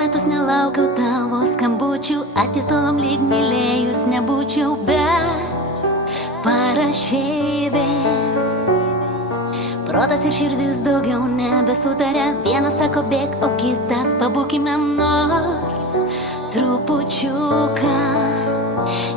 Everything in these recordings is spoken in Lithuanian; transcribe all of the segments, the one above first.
metus nelaukiau tavo skambučių, atitolom lyg mylėjus nebūčiau, bet parašei vėl. Protas ir širdis daugiau nebesutarė, vienas sako bėk, o kitas pabūkime nors trupučiuką.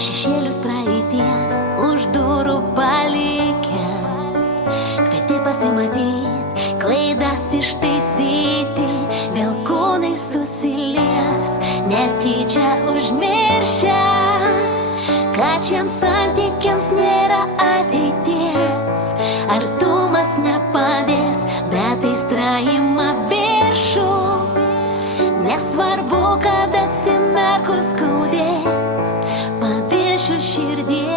Šešėlius praeities už durų palikęs, kvieti pasimatyt, klaidas ištaisyti, vėl kūnai susilies, netyčia užmiršę, kad šiems santykiams nėra ateities. Artumas nepadės, bet aistra ima viršų, nesvarbu, kad atsimerkus skaudės paviršių širdie.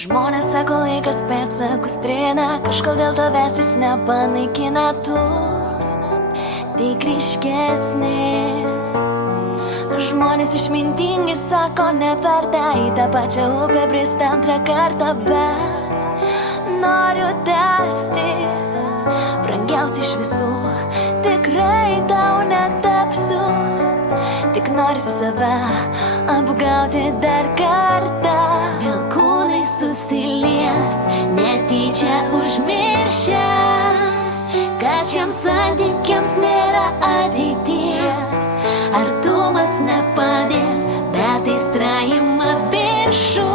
Žmonės sako, laikas pėdsakus trina, kažkodėl tavęs jis nepanaikina, tu tik ryškesnis. Žmonės išmintingi sako, neverta į tą pačią upę bristi antrą kartą, bet noriu tęsti. Brangiausia iš visų, tikrai tau netapsiu, tik norisi save apgauti dar kartą. Vėl kūnai susilies, netyčia užmiršę, kad šiems santykiams nėra ateities. Artumas nepadės, bet aistra ima viršų,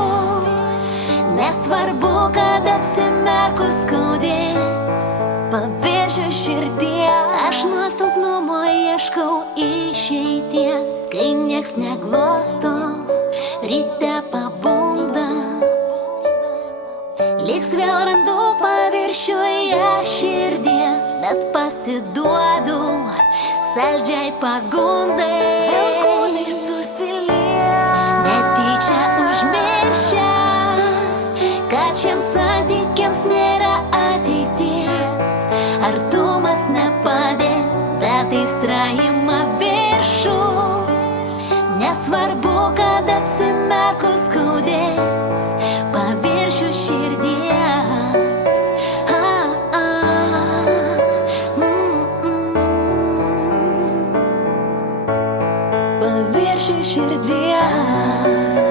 nesvarbu, kad atsimerkus skaudės paviršių širdie. Aš nuo silpnumo ieškau išeities, kai nieks neglosto, ryte pabunda, liks vėl randu paviršiuje širdies, bet pasiduodu saldžiai pagundai. Vėl kūnai susilieja, netyčia užmiršę, kad šiems santykiams nėra ateities. Artumas nepadės, bet aistra ima viršų, nesvarbu, kad atsimerkus skaudės paviršių širdies. Paviršių širdies.